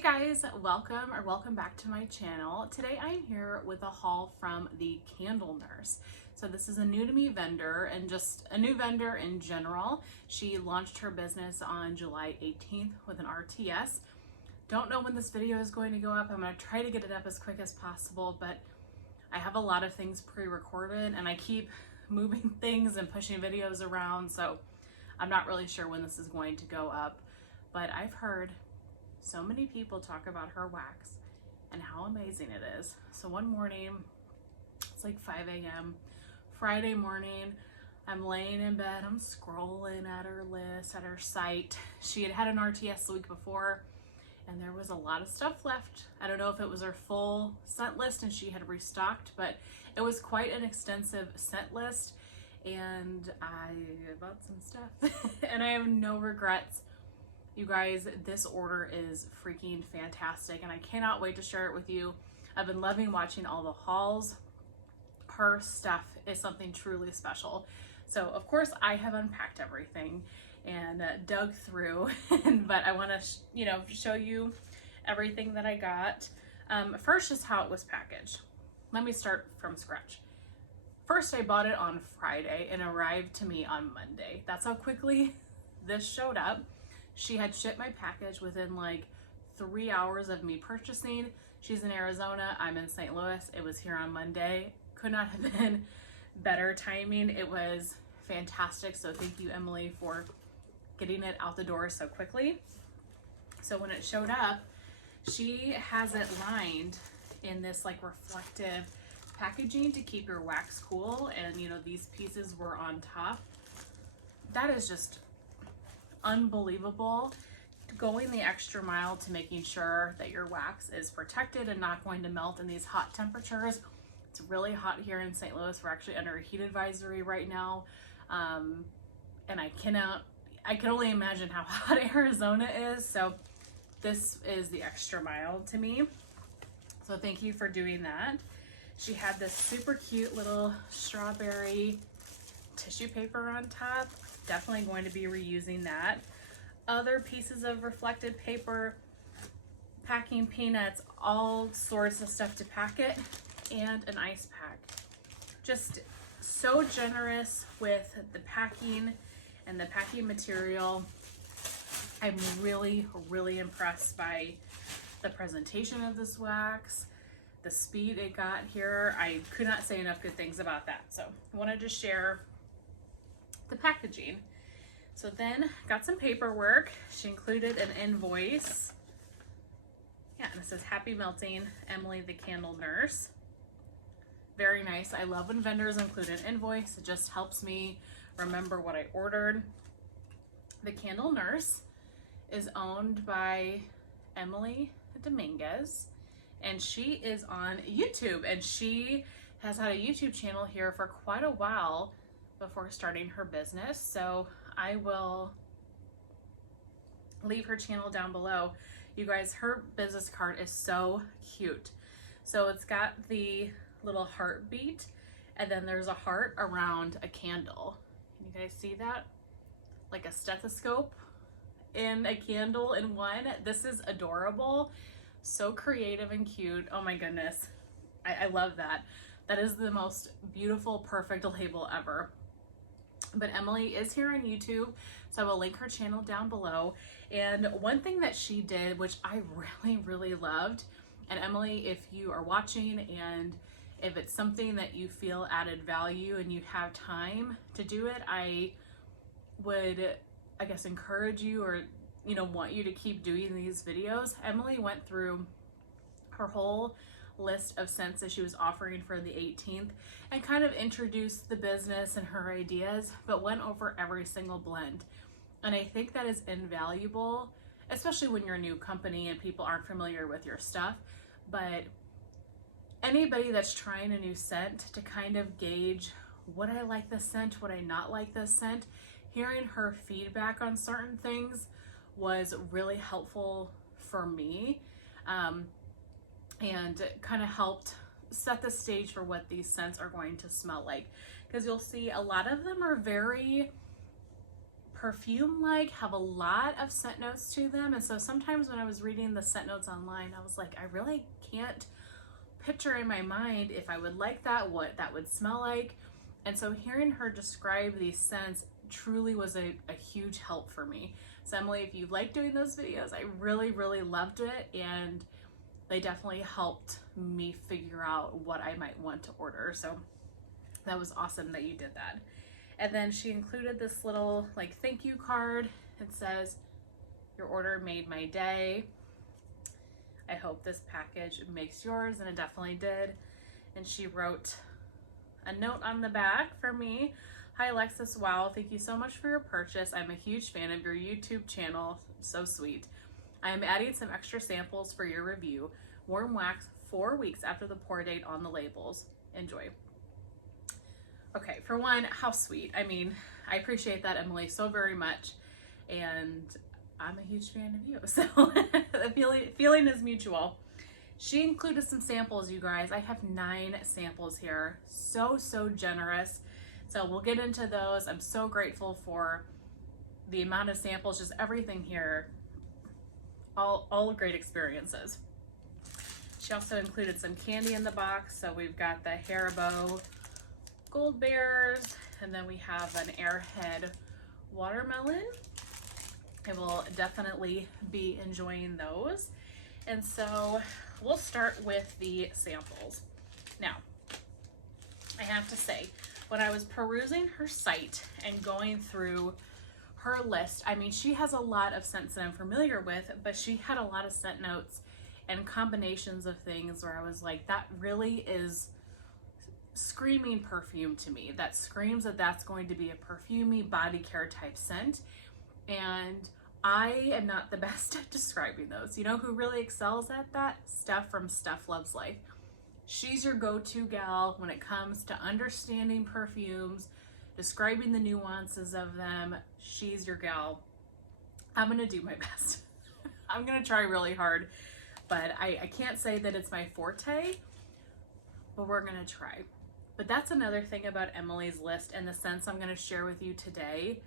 Hey guys, welcome back to my channel. Today I'm here with a haul from the Candle Nurse. So this is a new to me vendor and just a new vendor in general. She launched her business on July 18th with an RTS. Don't know when this video is going to go up. I'm going to try to get it up as quick as possible, but I have a lot of things pre-recorded and I keep moving things and pushing videos around, so I'm not really sure when this is going to go up. But I've heard so many people talk about her wax and how amazing it is. So one morning, it's like 5 a.m. Friday morning, I'm laying in bed, I'm scrolling at her list, at her site. She had had an RTS the week before and there was a lot of stuff left. I don't know if it was her full scent list and she had restocked, but it was quite an extensive scent list and I bought some stuff and I have no regrets. You guys, this order is freaking fantastic and I cannot wait to share it with you. I've been loving watching all the hauls. Her stuff is something truly special. So of course I have unpacked everything and dug through, but I want to, show you everything that I got. First, just how it was packaged. Let me start from scratch. First, I bought it on Friday and arrived to me on Monday. That's how quickly this showed up. She had shipped my package within like 3 hours of me purchasing. She's in Arizona, I'm in St. Louis. It was here on Monday. Could not have been better timing. It was fantastic. So thank you, Emily, for getting it out the door so quickly. So when it showed up, she has it lined in this like reflective packaging to keep your wax cool. And these pieces were on top. That is just unbelievable. Going the extra mile to making sure that your wax is protected and not going to melt in these hot temperatures. It's really hot here in St. Louis. We're actually under a heat advisory right now. And I can only imagine how hot Arizona is. So this is the extra mile to me. So thank you for doing that. She had this super cute little strawberry tissue paper on top. Definitely going to be reusing that. Other pieces of reflective paper, packing peanuts, all sorts of stuff to pack it, and an ice pack. Just so generous with the packing and the packing material. I'm really, really impressed by the presentation of this wax, the speed it got here. I could not say enough good things about that. So I wanted to share the packaging. So then got some paperwork. She included an invoice. Yeah, and it says happy melting, Emily the Candle Nurse. Very nice. I love when vendors include an invoice. It just helps me remember what I ordered. The Candle Nurse is owned by Emily Dominguez and she is on YouTube and she has had a YouTube channel here for quite a while before starting her business. So I will leave her channel down below. You guys, her business card is so cute. So it's got the little heartbeat and then there's a heart around a candle. Can you guys see that? Like a stethoscope and a candle in one. This is adorable. So creative and cute. Oh my goodness. I love that. That is the most beautiful, perfect label ever. But Emily is here on YouTube, so I will link her channel down below. And one thing that she did, which I really, really loved, and Emily, if you are watching and if it's something that you feel added value and you have time to do it, I would, I guess, encourage you or, want you to keep doing these videos. Emily went through her whole list of scents that she was offering for the 18th and kind of introduced the business and her ideas, but went over every single blend. And I think that is invaluable, especially when you're a new company and people aren't familiar with your stuff. But anybody that's trying a new scent to kind of gauge, would I like this scent, would I not like this scent? Hearing her feedback on certain things was really helpful for me. And kind of helped set the stage for what these scents are going to smell like. Because you'll see a lot of them are very perfume-like, have a lot of scent notes to them. And so sometimes when I was reading the scent notes online, I was like, I really can't picture in my mind if I would like that, what that would smell like. And so hearing her describe these scents truly was a huge help for me. So Emily, if you like doing those videos, I really, really loved it. And they definitely helped me figure out what I might want to order. So that was awesome that you did that. And then she included this little like thank you card. It says, your order made my day. I hope this package makes yours, and it definitely did. And she wrote a note on the back for me. Hi Alexis, wow, thank you so much for your purchase. I'm a huge fan of your YouTube channel, so sweet. I am adding some extra samples for your review. Warm wax 4 weeks after the pour date on the labels. Enjoy. Okay, for one, how sweet. I mean, I appreciate that, Emily, so very much. And I'm a huge fan of you, so the feeling is mutual. She included some samples, you guys. I have 9 samples here. So generous. So we'll get into those. I'm so grateful for the amount of samples, just everything here. All great experiences. She also included some candy in the box. So we've got the Haribo Gold Bears, and then we have an Airhead watermelon. I will definitely be enjoying those. And so we'll start with the samples. Now, I have to say, when I was perusing her site and going through her list, I mean, she has a lot of scents that I'm familiar with, but she had a lot of scent notes and combinations of things where I was like, that really is screaming perfume to me. That screams that that's going to be a perfumey body care type scent. And I am not the best at describing those. You know who really excels at that? Steph from Steph Loves Life. She's your go-to gal when it comes to understanding perfumes, describing the nuances of them. She's your gal. I'm gonna do my best. I'm gonna try really hard, but I can't say that it's my forte, but we're gonna try. But that's another thing about Emily's list and the scents I'm gonna share with you today.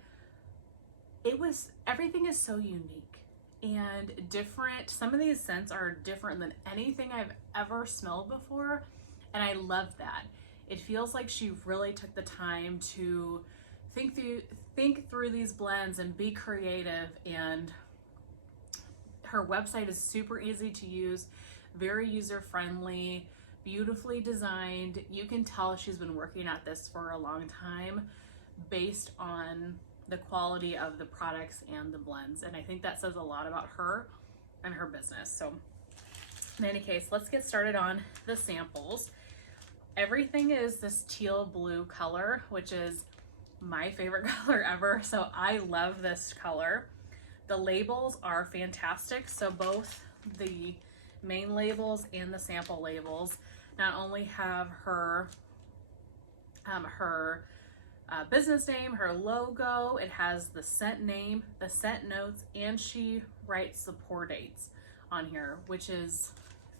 Everything is so unique and different. Some of these scents are different than anything I've ever smelled before, and I love that. It feels like she really took the time to think through these blends and be creative, and her website is super easy to use, very user-friendly, beautifully designed. You can tell she's been working at this for a long time based on the quality of the products and the blends. And I think that says a lot about her and her business. So in any case, let's get started on the samples. Everything is this teal blue color, which is my favorite color ever. So I love this color. The labels are fantastic. So both the main labels and the sample labels not only have her business name, her logo, it has the scent name, the scent notes, and she writes the pour dates on here, which is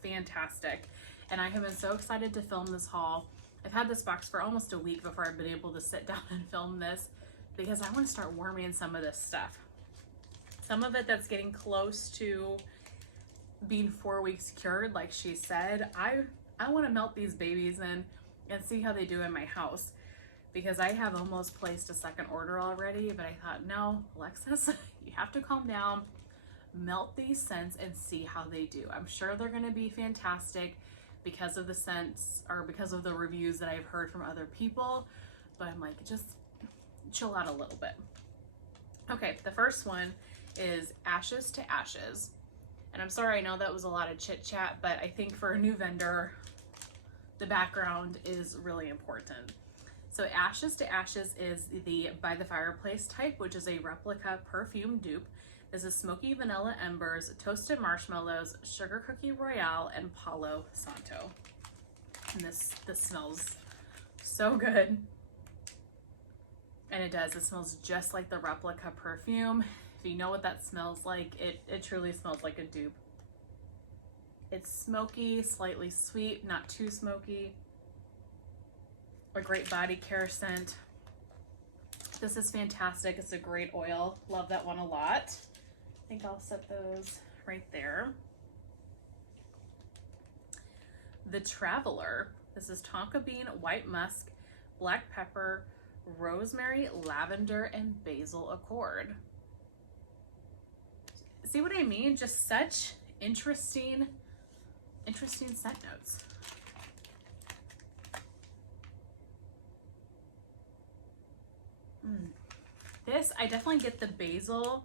fantastic. And I have been so excited to film this haul. I've had this box for almost a week before I've been able to sit down and film this, because I want to start warming some of this stuff. Some of it that's getting close to being 4 weeks cured, like she said. I want to melt these babies in and see how they do in my house, because I have almost placed a second order already, but I thought, no, Alexis, you have to calm down, melt these scents and see how they do. I'm sure they're going to be fantastic because of the scents, or because of the reviews that I've heard from other people, but I'm like, just chill out a little bit. Okay, the first one is Ashes to Ashes. And I'm sorry, I know that was a lot of chit chat, but I think for a new vendor, the background is really important. So Ashes to Ashes is the By the Fireplace type, which is a replica perfume dupe. This is smoky vanilla embers, toasted marshmallows, sugar cookie royale, and Palo Santo. And this smells so good. And it does, it smells just like the replica perfume. If you know what that smells like, it truly smells like a dupe. It's smoky, slightly sweet, not too smoky. A great body care scent. This is fantastic. It's a great oil. Love that one a lot. I think I'll set those right there. The Traveler. This is tonka bean, white musk, black pepper, rosemary, lavender, and basil accord. See what I mean? Just such interesting scent notes. This, I definitely get the basil,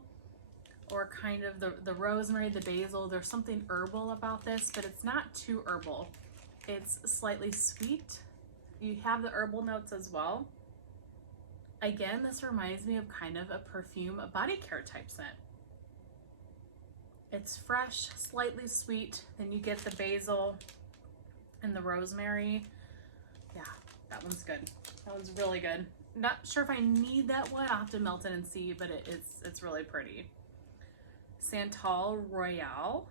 or kind of the rosemary, the basil. There's something herbal about this, but it's not too herbal. It's slightly sweet. You have the herbal notes as well. Again, this reminds me of kind of a perfume, a body care type scent. It's fresh, slightly sweet. Then you get the basil and the rosemary. Yeah, that one's good. That one's really good. Not sure if I need that one. I'll have to melt it and see, but it's really pretty. Santal Royale.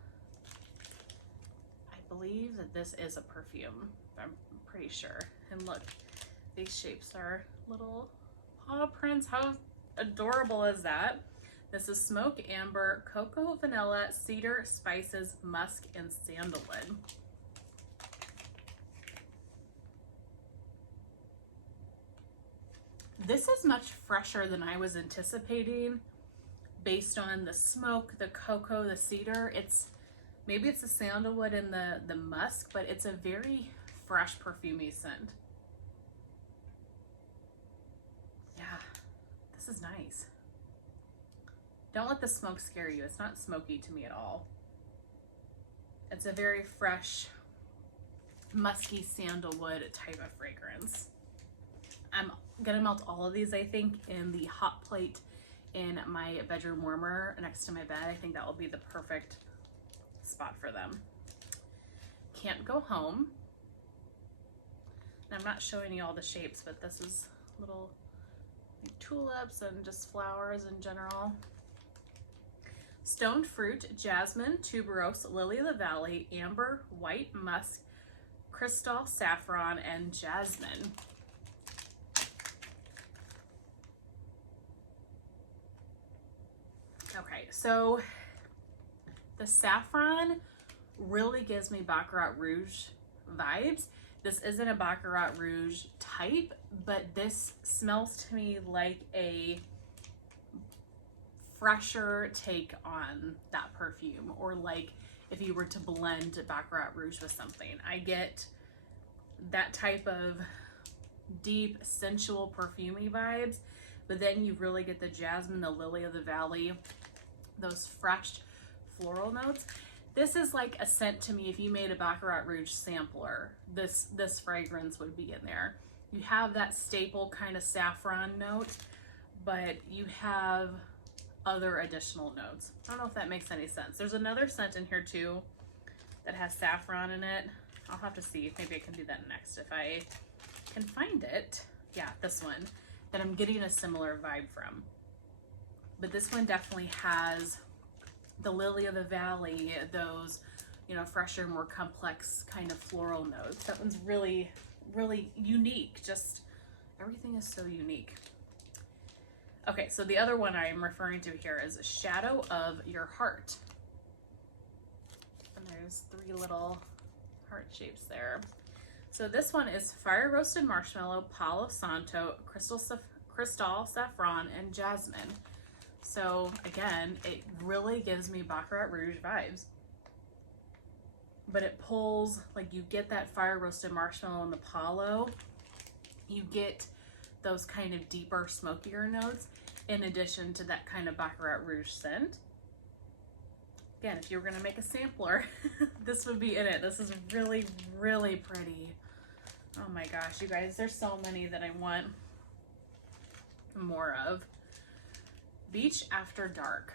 I believe that this is a perfume. I'm pretty sure. And look, these shapes are little paw prints. How adorable is that? This is smoke, amber, cocoa, vanilla, cedar, spices, musk, and sandalwood. This is much fresher than I was anticipating based on the smoke, the cocoa, the cedar. Maybe it's the sandalwood and the musk, but it's a very fresh perfumey scent. Yeah, this is nice. Don't let the smoke scare you. It's not smoky to me at all. It's a very fresh, musky sandalwood type of fragrance. I'm gonna melt all of these, I think, in the hot plate in my bedroom warmer next to my bed. I think that will be the perfect spot for them. Can't Go Home. And I'm not showing you all the shapes, but this is little tulips and just flowers in general. Stoned Fruit, Jasmine, Tuberose, Lily of the Valley, Amber, White Musk, Crystal, Saffron, and Jasmine. Okay, so the saffron really gives me Baccarat Rouge vibes. This isn't a Baccarat Rouge type, but this smells to me like a fresher take on that perfume, or like if you were to blend Baccarat Rouge with something. I get that type of deep, sensual, perfumey vibes, but then you really get the jasmine, the lily of the valley, those fresh floral notes. This is like a scent to me. If you made a Baccarat Rouge sampler, this fragrance would be in there. You have that staple kind of saffron note, but you have other additional notes. I don't know if that makes any sense. There's another scent in here too that has saffron in it. I'll have to see. Maybe I can do that next if I can find it. Yeah, this one that I'm getting a similar vibe from. But this one definitely has the lily of the valley, those, you know, fresher, more complex kind of floral notes. That one's really, really unique. Just everything is so unique. Okay, so the other one I'm referring to here is Shadow of Your Heart. And there's 3 little heart shapes there. So this one is Fire Roasted Marshmallow, Palo Santo, Crystal Saffron, and Jasmine. So again, it really gives me Baccarat Rouge vibes. But it pulls, like, you get that fire roasted marshmallow and the palo. You get those kind of deeper, smokier notes in addition to that kind of Baccarat Rouge scent. Again, if you were gonna make a sampler, this would be in it. This is really, really pretty. Oh my gosh, you guys, there's so many that I want more of. Beach After Dark.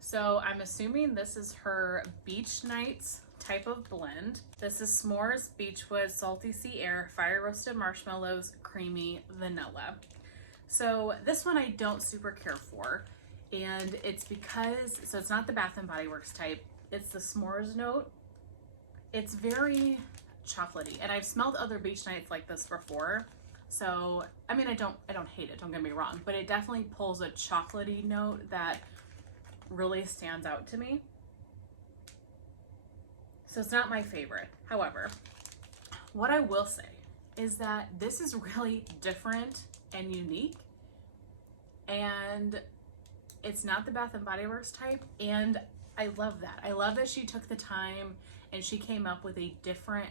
So I'm assuming this is her beach nights type of blend. This is s'mores, beechwood, salty sea air, fire roasted marshmallows, creamy vanilla. So this one I don't super care for, and it's because, so it's not the Bath and Body Works type, it's the s'mores note. It's very chocolatey, and I've smelled other beach nights like this before So, I mean, I don't hate it, don't get me wrong, but it definitely pulls a chocolatey note that really stands out to me. So it's not my favorite. However, what I will say is that this is really different and unique, and it's not the Bath and Body Works type, and I love that. I love that she took the time and she came up with a different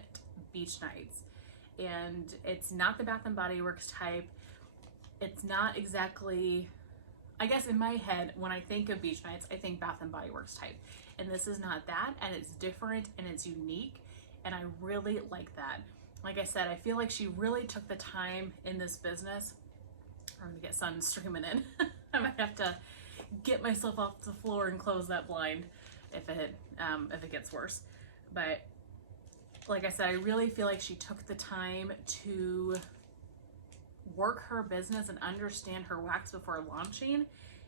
beach nights, and it's not the Bath and Body Works type. It's not exactly, I guess in my head, when I think of beach nights, I think Bath and Body Works type, and this is not that, and it's different and it's unique, and I really like that. Like I said, I feel like she really took the time in this business. I'm gonna get sun streaming in. I might have to get myself off the floor and close that blind if it gets worse. But like I said, I really feel like she took the time to work her business and understand her wax before launching.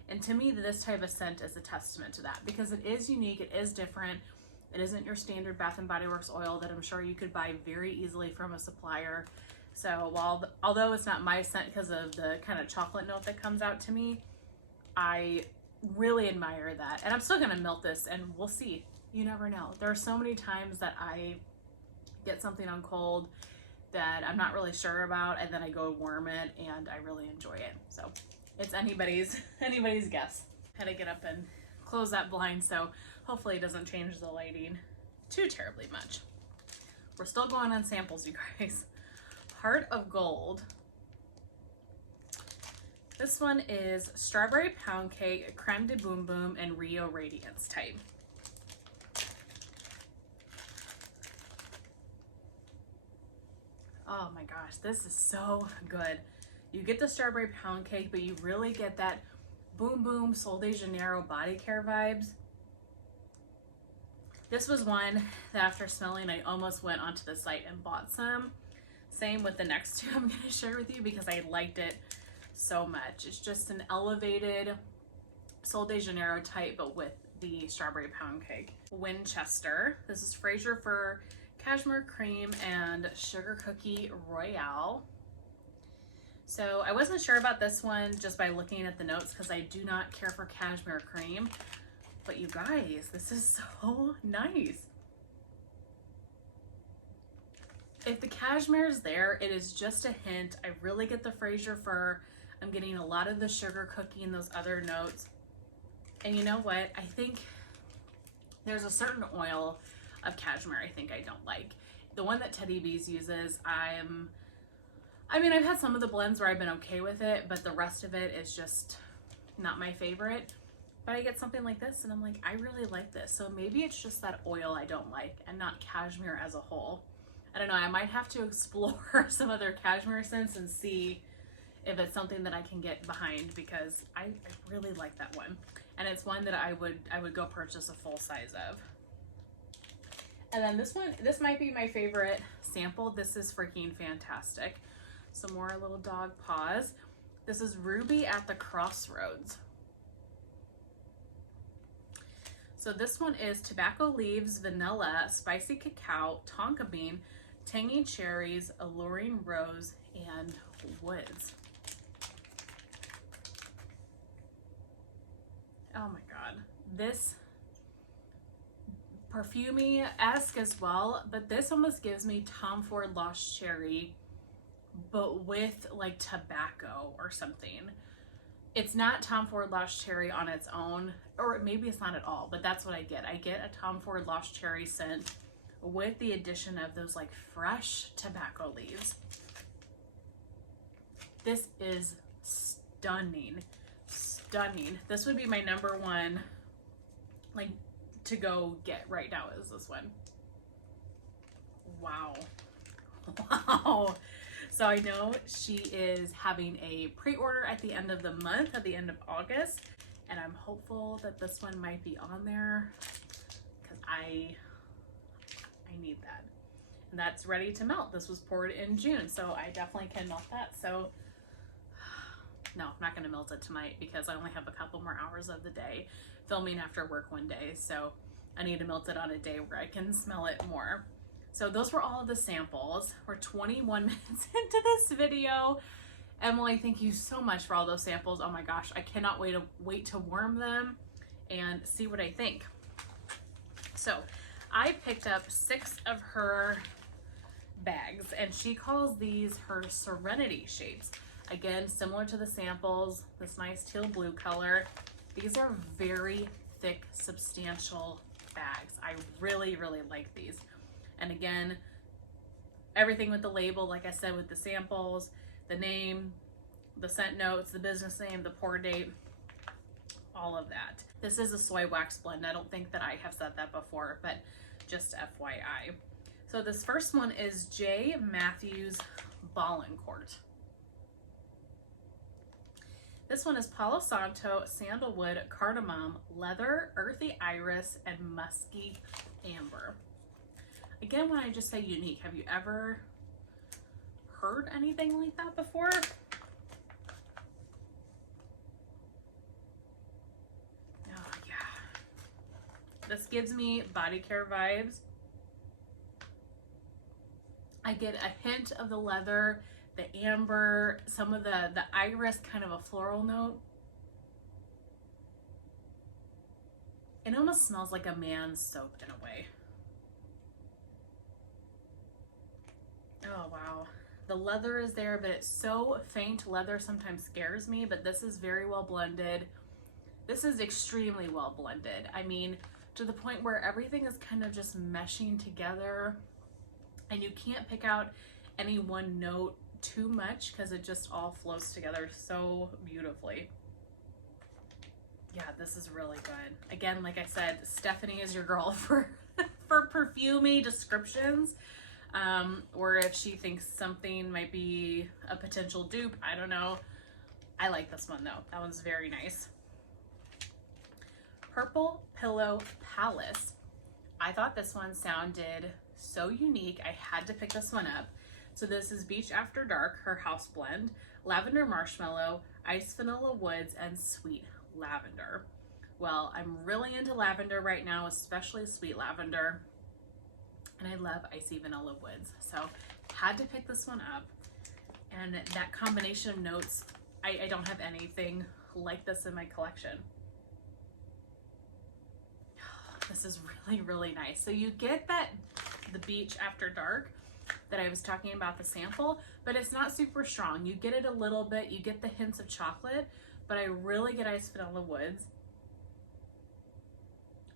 And to me, this type of scent is a testament to that, because it is unique, it is different. It isn't your standard Bath and Body Works oil that I'm sure you could buy very easily from a supplier. So although it's not my scent because of the kind of chocolate note that comes out to me, I really admire that. And I'm still gonna melt this and we'll see. You never know. There are so many times that I get something on cold that I'm not really sure about, and then I go warm it and I really enjoy it. So it's anybody's guess. Had to get up and close that blind, so hopefully it doesn't change the lighting too terribly much. We're still going on samples, you guys. Heart of Gold. This one is Strawberry Pound Cake, Creme de Boom Boom, and Rio Radiance type. Oh my gosh, this is so good. You get the Strawberry Pound Cake, but you really get that Boom Boom Sol de Janeiro body care vibes. This was one that after smelling, I almost went onto the site and bought some. Same with the next two I'm going to share with you because I liked it so much. It's just an elevated Sol de Janeiro type, but with the Strawberry Pound Cake. Winchester. This is Fraser Fir Cashmere Cream and Sugar Cookie Royale. So I wasn't sure about this one just by looking at the notes because I do not care for cashmere cream. But you guys, this is so nice. If the cashmere is there, it is just a hint. I really get the Fraser Fir. I'm getting a lot of the sugar cookie and those other notes. And you know what? I think there's a certain oil of cashmere I think I don't like. The one that Teddy Bees uses, I mean, I've had some of the blends where I've been okay with it, but the rest of it is just not my favorite. But I get something like this and I'm like, I really like this. So maybe it's just that oil I don't like and not cashmere as a whole. I don't know, I might have to explore some other cashmere scents and see if it's something that I can get behind, because I really like that one. And it's one that I would go purchase a full size of. And then this one, this might be my favorite sample. This is freaking fantastic. Some more little dog paws. This is Ruby at the Crossroads. So this one is tobacco leaves, vanilla, spicy cacao, tonka bean, tangy cherries, alluring rose, and woods. Oh my god. This perfumey-esque as well, but this almost gives me Tom Ford Lost Cherry, but with like tobacco or something. It's not Tom Ford Lost Cherry on its own, or maybe it's not at all, but that's what I get. I get a Tom Ford Lost Cherry scent with the addition of those like fresh tobacco leaves. This is stunning, stunning. This would be my number one, like, to go get right now is this one. Wow. Wow. So I know she is having a pre-order at the end of the month, at the end of August, and I'm hopeful that this one might be on there because I need that. And that's ready to melt. This was poured in June, so I definitely can melt that. So no, I'm not going to melt it tonight because I only have a couple more hours of the day filming after work one day. So I need to melt it on a day where I can smell it more. So those were all of the samples. We're 21 minutes into this video. Emily, thank you so much for all those samples. Oh my gosh, I cannot wait to warm them and see what I think. So I picked up 6 of her bags, and she calls these her Serentiy Shapes. Again, similar to the samples, this nice teal blue color. These are very thick, substantial bags. I really, really like these. And again, everything with the label, like I said, with the samples, the name, the scent notes, the business name, the pour date, all of that. This is a soy wax blend. I don't think that I have said that before, but just FYI. So this first one is J. Matthews Ballancourt. This one is Palo Santo, Sandalwood, Cardamom, Leather, Earthy Iris, and Musky Amber. Again, when I just say unique, have you ever heard anything like that before? Oh, yeah. This gives me body care vibes. I get a hint of the leather, the amber, some of the iris, kind of a floral note. It almost smells like a man's soap in a way. Oh, wow. The leather is there, but it's so faint. Leather sometimes scares me, but this is very well blended. This is extremely well blended. I mean, to the point where everything is kind of just meshing together, and you can't pick out any one note too much because it just all flows together so beautifully. Yeah, this is really good. Again, like I said, Stephanie is your girl for perfumey descriptions. Or if she thinks something might be a potential dupe, I don't know. I like this one though. That one's very nice. Purple Pillow Palace. I thought this one sounded so unique. I had to pick this one up. So this is Beach After Dark, her house blend, Lavender Marshmallow, Ice Vanilla Woods, and Sweet Lavender. Well, I'm really into lavender right now, especially sweet lavender. And I love Icy Vanilla Woods. So had to pick this one up. And that combination of notes, I don't have anything like this in my collection. This is really, really nice. So you get the Beach After Dark that I was talking about, the sample, but it's not super strong. You get it a little bit, you get the hints of chocolate, but I really get Ice Vanilla Woods.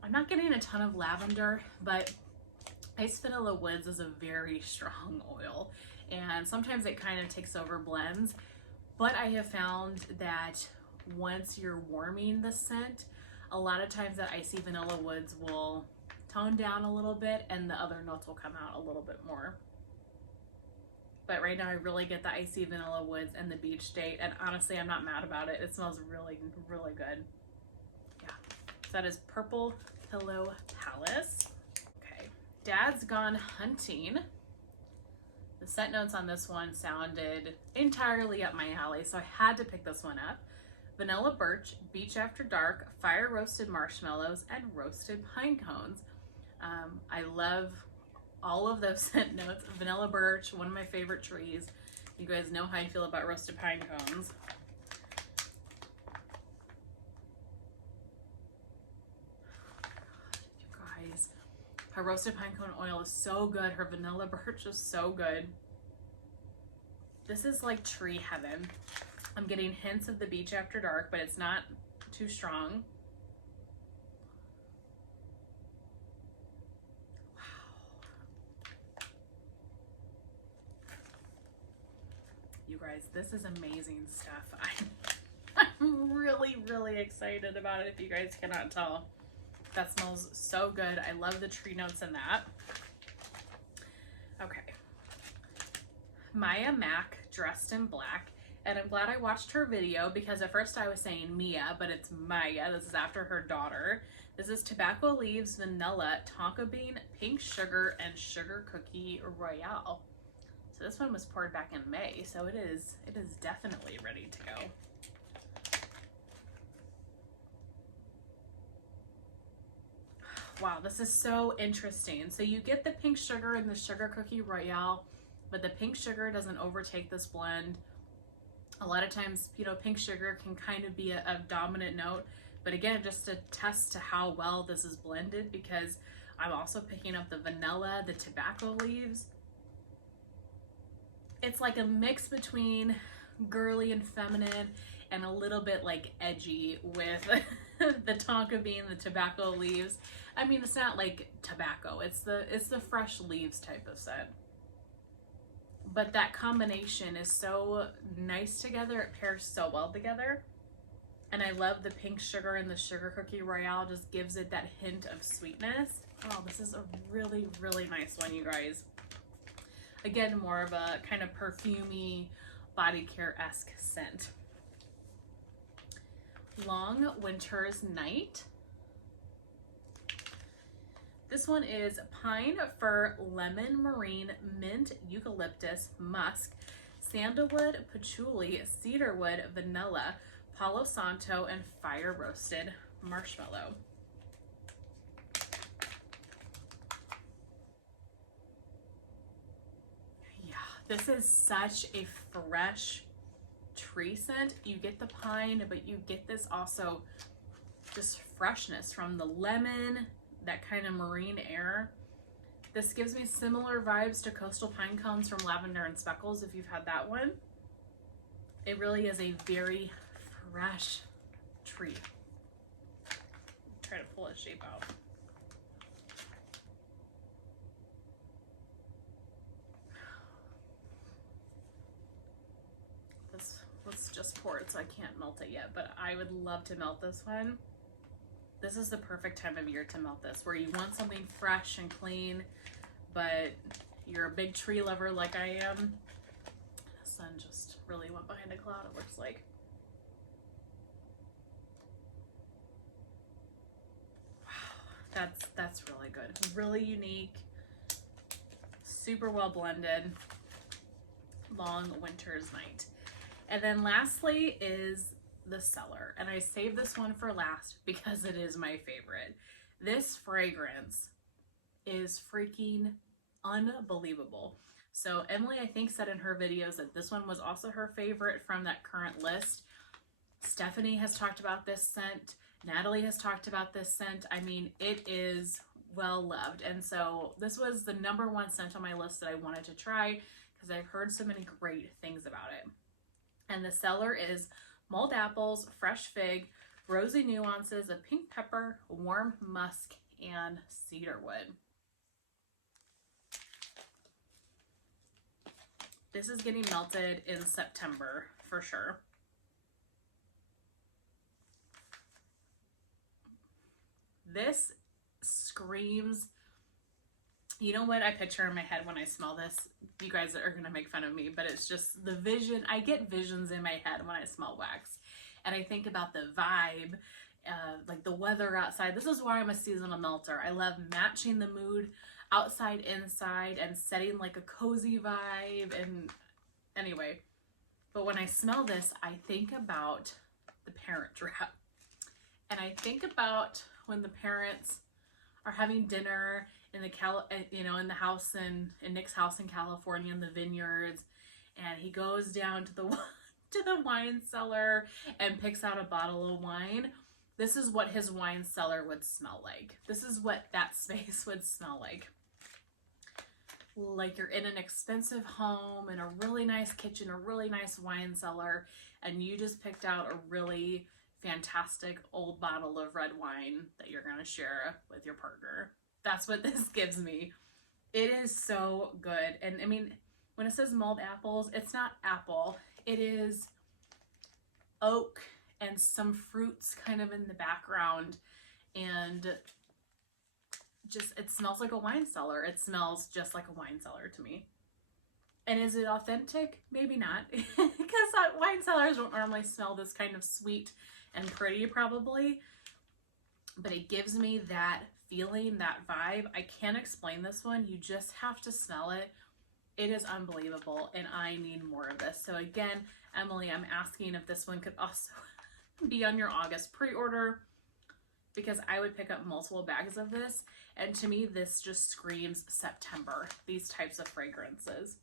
I'm not getting a ton of lavender, but Ice Vanilla Woods is a very strong oil, and sometimes it kind of takes over blends, but I have found that once you're warming the scent, a lot of times that Icy Vanilla Woods will tone down a little bit and the other notes will come out a little bit more. But right now I really get the Icy Vanilla Woods and the Beach Date, and honestly I'm not mad about it. It smells really, really good. Yeah, so that is Purple Pillow Palace. Okay, Dad's Gone Hunting. The scent notes on this one sounded entirely up my alley, so I had to pick this one up. Vanilla Birch, Beach After Dark, Fire Roasted Marshmallows, and Roasted Pine Cones. I love all of those scent notes. Vanilla Birch, one of my favorite trees. You guys know how I feel about roasted pine cones. You guys, her roasted pine cone oil is so good. Her Vanilla Birch is so good. This is like tree heaven. I'm getting hints of the Beach After Dark, but it's not too strong. You guys, this is amazing stuff. I'm really, really excited about it, if you guys cannot tell. That smells so good. I love the tree notes in that. Okay. Maya Mack, Dressed in Black. And I'm glad I watched her video, because at first I was saying Mia, but it's Maya. This is after her daughter. This is Tobacco Leaves, Vanilla, Tonka Bean, Pink Sugar, and Sugar Cookie Royale. So this one was poured back in May, so it is definitely ready to go. wow, this is so interesting. So you get the pink sugar in the Sugar Cookie Royale, but the pink sugar doesn't overtake this blend. A lot of times, you know, pink sugar can kind of be a dominant note, but again, just to test to how well this is blended, because I'm also picking up the vanilla, the tobacco leaves. It's like a mix between girly and feminine and a little bit like edgy with the tonka bean, the tobacco leaves. I mean, it's not like tobacco, it's the fresh leaves type of scent. But that combination is so nice together. It pairs so well together. And I love the pink sugar and the Sugar Cookie Royale, just gives it that hint of sweetness. Oh, this is a really, really nice one, you guys. Again, more of a kind of perfumey, body care-esque scent. Long Winter's Night. This one is pine, fir, lemon, marine, mint, eucalyptus, musk, sandalwood, patchouli, cedarwood, vanilla, Palo Santo, and fire roasted marshmallow. Yeah, this is such a fresh tree scent. You get the pine, but you get this also just freshness from the lemon, that kind of marine air. This gives me similar vibes to Coastal Pine Cones from Lavender and Speckles, if you've had that one. It really is a very fresh tree. Try to pull its shape out. Let's just pour it so I can't melt it yet, but I would love to melt this one. This is the perfect time of year to melt this, where you want something fresh and clean, but you're a big tree lover like I am. The sun just really went behind a cloud, it looks like. Wow, that's really good. Really unique, super well blended. Long Winter's Night. And then lastly is the Cellar, and I saved this one for last because it is my favorite. This fragrance is freaking unbelievable. So Emily, I think, said in her videos that this one was also her favorite from that current list. Stephanie has talked about this scent. Natalie has talked about this scent. I mean, it is well loved, and so this was the #1 scent on my list that I wanted to try because I've heard so many great things about it. And the Cellar is mulled apples, fresh fig, rosy nuances of pink pepper, warm musk, and cedarwood. This is getting melted in September for sure. This screams, you know what I picture in my head when I smell this? You guys are gonna make fun of me, but it's just the vision. I get visions in my head when I smell wax. And I think about the vibe, like the weather outside. This is why I'm a seasonal melter. I love matching the mood outside, inside, and setting like a cozy vibe. And anyway, but when I smell this, I think about the Parent Trap. And I think about when the parents are having dinner in the in the house in Nick's house in California in the vineyards, and he goes down to the wine cellar and picks out a bottle of wine. This is what his wine cellar would smell like. This is what that space would smell like. Like you're in an expensive home in a really nice kitchen, a really nice wine cellar, and you just picked out a really fantastic old bottle of red wine that you're going to share with your partner. That's what this gives me. It is so good. And I mean, when it says mulled apples, it's not apple. It is oak and some fruits kind of in the background. And just, it smells like a wine cellar. It smells just like a wine cellar to me. And is it authentic? Maybe not. Because wine cellars don't normally smell this kind of sweet and pretty probably. But it gives me that feeling, that vibe. I can't explain this one. You just have to smell it. It is unbelievable, and I need more of this. So again, Emily, I'm asking if this one could also be on your August pre-order. because I would pick up multiple bags of this, and to me this just screams September, these types of fragrances.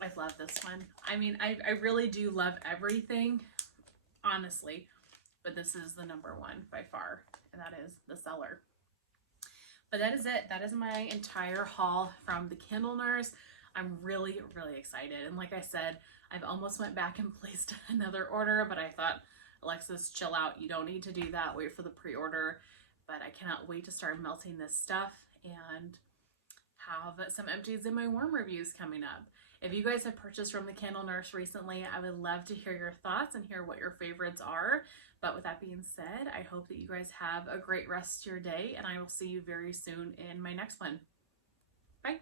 I love this one. I mean, I really do love everything, honestly, but this is the number one by far, and that is the Cellar. But that is it. That is my entire haul from the Candle Nurse. I'm really, really excited. And like I said, I've almost went back and placed another order, but I thought, Alexis, chill out. You don't need to do that. Wait for the pre-order. But I cannot wait to start melting this stuff and have some empties in my warm reviews coming up. If you guys have purchased from the Candle Nurse recently, I would love to hear your thoughts and hear what your favorites are. But with that being said, I hope that you guys have a great rest of your day, and I will see you very soon in my next one. Bye.